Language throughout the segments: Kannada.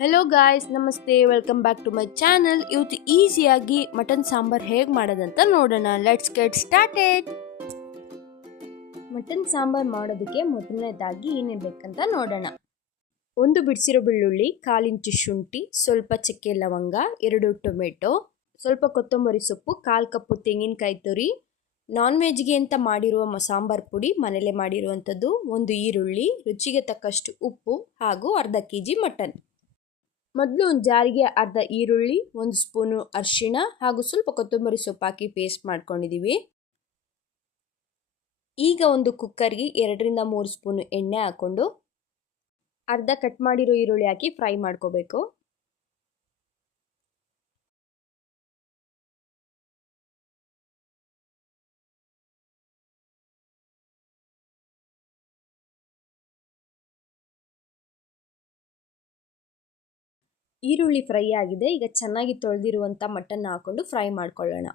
ಹೆಲೋ ಗಾಯ್ಸ್, ನಮಸ್ತೆ. Welcome back to my channel. ಇವತ್ತು ಈಸಿಯಾಗಿ ಮಟನ್ ಸಾಂಬಾರ್ ಹೇಗೆ ಮಾಡೋದಂತ ನೋಡೋಣ. Let's get started. Mutton sambar ಮಾಡೋದಕ್ಕೆ ಮೊದಲನೇದಾಗಿ ಏನೇನು ಬೇಕಂತ ನೋಡೋಣ. ಒಂದು ಬಿಡಿಸಿರೋ ಬೆಳ್ಳುಳ್ಳಿ, 1/4 ಇಂಚು ಶುಂಠಿ, ಸ್ವಲ್ಪ ಚಕ್ಕೆ ಲವಂಗ, 2 ಟೊಮೆಟೊ, ಸ್ವಲ್ಪ ಕೊತ್ತಂಬರಿ ಸೊಪ್ಪು, 1/4 ಕಪ್ಪು ತೆಂಗಿನಕಾಯಿ ತುರಿ, ನಾನ್ ವೆಜ್ಗೆ ಅಂತ ಮಾಡಿರುವ ಸಾಂಬಾರ್ ಪುಡಿ ಮನೇಲೆ ಮಾಡಿರುವಂಥದ್ದು, 1 ಈರುಳ್ಳಿ, ರುಚಿಗೆ ತಕ್ಕಷ್ಟು ಉಪ್ಪು ಹಾಗೂ ಅರ್ಧ kg ಮಟನ್. ಮೊದಲು ಒಂದು ಜಾರಿಗೆ ಅರ್ಧ ಈರುಳ್ಳಿ, 1 ಸ್ಪೂನು ಅರಿಶಿಣ ಹಾಗೂ ಸ್ವಲ್ಪ ಕೊತ್ತಂಬರಿ ಸೊಪ್ಪು ಹಾಕಿ ಪೇಸ್ಟ್ ಮಾಡ್ಕೊಂಡಿದ್ದೀವಿ. ಈಗ ಒಂದು ಕುಕ್ಕರ್ಗೆ 2ರಿಂದ 3 ಸ್ಪೂನು ಎಣ್ಣೆ ಹಾಕ್ಕೊಂಡು ಅರ್ಧ ಕಟ್ ಮಾಡಿರೋ ಈರುಳ್ಳಿ ಹಾಕಿ ಫ್ರೈ ಮಾಡ್ಕೋಬೇಕು. ಈರುಳ್ಳಿ ಫ್ರೈ ಆಗಿದೆ. ಈಗ ಚೆನ್ನಾಗಿ ತೊಳೆದಿರುವಂಥ ಮಟನ್ ಹಾಕೊಂಡು ಫ್ರೈ ಮಾಡ್ಕೊಳ್ಳೋಣ.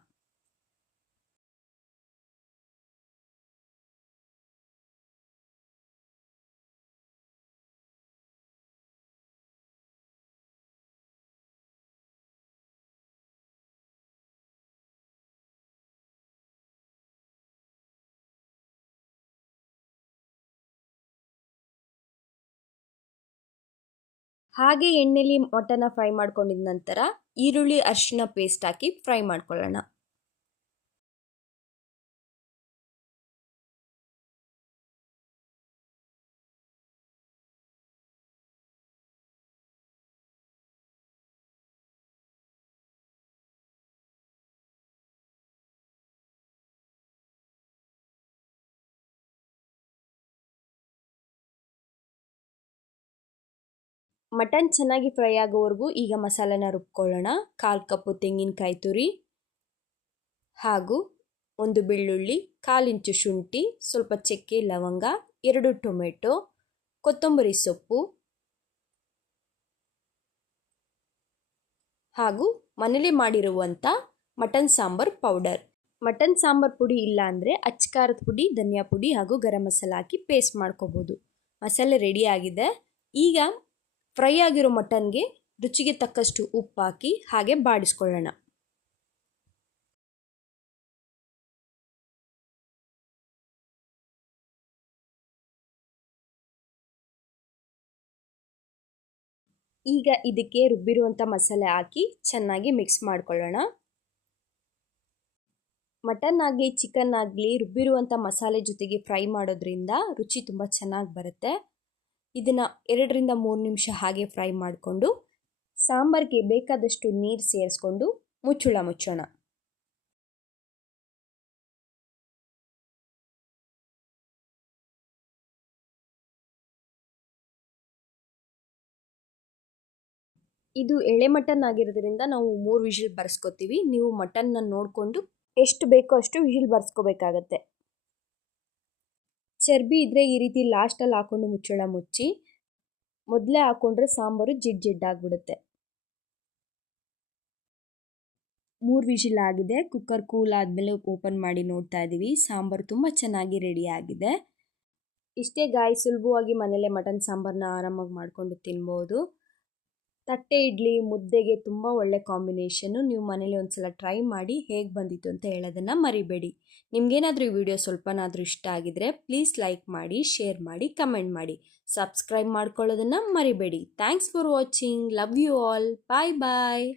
ಹಾಗೆ ಎಣ್ಣೆಲಿ ಮಟನ್ನ ಫ್ರೈ ಮಾಡ್ಕೊಂಡಿದ ನಂತರ ಈರುಳ್ಳಿ ಅರಿಶಿನ ಪೇಸ್ಟ್ ಹಾಕಿ ಫ್ರೈ ಮಾಡ್ಕೊಳ್ಳೋಣ. ಮಟನ್ ಚೆನ್ನಾಗಿ ಫ್ರೈ ಆಗೋವರೆಗೂ ಈಗ ಮಸಾಲೆನ ರುಬ್ಕೊಳ್ಳೋಣ. 1/4 ಕಪ್ಪು ತೆಂಗಿನಕಾಯಿ ತುರಿ ಹಾಗೂ 1 ಬೆಳ್ಳುಳ್ಳಿ, 1/4 ಇಂಚು ಶುಂಠಿ, ಸ್ವಲ್ಪ ಚಕ್ಕೆ ಲವಂಗ, 2 ಟೊಮೆಟೊ, ಕೊತ್ತಂಬರಿ ಸೊಪ್ಪು ಹಾಗೂ ಮನೇಲಿ ಮಾಡಿರುವಂಥ mutton sambar powder. Mutton sambar ಪುಡಿ ಇಲ್ಲ ಅಂದರೆ ಅಚ್ಕಾರದ ಪುಡಿ, ಧನಿಯಾ ಪುಡಿ ಹಾಗೂ ಗರಂ ಮಸಾಲ ಹಾಕಿ ಪೇಸ್ಟ್ ಮಾಡ್ಕೋಬೋದು. ಮಸಾಲೆ ರೆಡಿ ಆಗಿದೆ. ಈಗ ಫ್ರೈ ಆಗಿರೋ ಮಟನ್ಗೆ ರುಚಿಗೆ ತಕ್ಕಷ್ಟು ಉಪ್ಪು ಹಾಕಿ ಹಾಗೆ ಬಾಡಿಸ್ಕೊಳ್ಳೋಣ. ಈಗ ಇದಕ್ಕೆ ರುಬ್ಬಿರುವಂಥ ಮಸಾಲೆ ಹಾಕಿ ಚೆನ್ನಾಗಿ ಮಿಕ್ಸ್ ಮಾಡ್ಕೊಳ್ಳೋಣ. ಮಟನ್ ಆಗಲಿ ಚಿಕನ್ ಆಗಲಿ ರುಬ್ಬಿರುವಂಥ ಮಸಾಲೆ ಜೊತೆಗೆ ಫ್ರೈ ಮಾಡೋದ್ರಿಂದ ರುಚಿ ತುಂಬ ಚೆನ್ನಾಗಿ ಬರುತ್ತೆ. ಇದನ್ನು 2ರಿಂದ 3 ನಿಮಿಷ ಹಾಗೆ ಫ್ರೈ ಮಾಡಿಕೊಂಡು ಸಾಂಬಾರಿಗೆ ಬೇಕಾದಷ್ಟು ನೀರು ಸೇರಿಸ್ಕೊಂಡು ಮುಚ್ಚೋಣ. ಇದು ಎಳೆ ಮಟನ್ ಆಗಿರೋದ್ರಿಂದ ನಾವು 3 ವಿಷಲ್ ಬರ್ಸ್ಕೊತೀವಿ. ನೀವು ಮಟನ್ನ ನೋಡಿಕೊಂಡು ಎಷ್ಟು ಬೇಕೋ ಅಷ್ಟು ವಿಷಲ್ ಬರ್ಸ್ಕೋಬೇಕಾಗತ್ತೆ. ಚರ್ಬಿ ಇದ್ದರೆ ಈ ರೀತಿ ಲಾಸ್ಟಲ್ಲಿ ಹಾಕ್ಕೊಂಡು ಮುಚ್ಚಳ ಮುಚ್ಚಿ. ಮೊದಲೇ ಹಾಕ್ಕೊಂಡ್ರೆ ಸಾಂಬಾರು ಜಿಡ್ಡಾಗ್ಬಿಡುತ್ತೆ. 3 ವಿಷಲ್ ಆಗಿದೆ. ಕುಕ್ಕರ್ ಕೂಲ್ ಆದಮೇಲೆ ಓಪನ್ ಮಾಡಿ ನೋಡ್ತಾ ಇದ್ದೀವಿ. ಸಾಂಬಾರು ತುಂಬ ಚೆನ್ನಾಗಿ ರೆಡಿ ಆಗಿದೆ. ಇಷ್ಟೇ ಗಾಯ್, ಸುಲಭವಾಗಿ ಮನೇಲೆ ಮಟನ್ ಸಾಂಬಾರನ್ನ ಆರಾಮಾಗಿ ಮಾಡಿಕೊಂಡು ತಿನ್ಬೋದು. ತಟ್ಟೆ ಇಡ್ಲಿ, ಮುದ್ದೆಗೆ ತುಂಬ ಒಳ್ಳೆ ಕಾಂಬಿನೇಷನ್ನು. ನೀವು ಮನೇಲಿ ಒಂದ್ಸಲ ಟ್ರೈ ಮಾಡಿ ಹೇಗೆ ಬಂದಿತ್ತು ಅಂತ ಹೇಳೋದನ್ನು ಮರಿಬೇಡಿ. ನಿಮಗೇನಾದರೂ ಈ ವಿಡಿಯೋ ಸ್ವಲ್ಪನಾದರೂ ಇಷ್ಟ ಆಗಿದ್ರೆ ಪ್ಲೀಸ್ ಲೈಕ್ ಮಾಡಿ, ಶೇರ್ ಮಾಡಿ, ಕಮೆಂಟ್ ಮಾಡಿ, ಸಬ್ಸ್ಕ್ರೈಬ್ ಮಾಡ್ಕೊಳ್ಳೋದನ್ನು ಮರಿಬೇಡಿ. Thanks for watching. Love you all. Bye bye.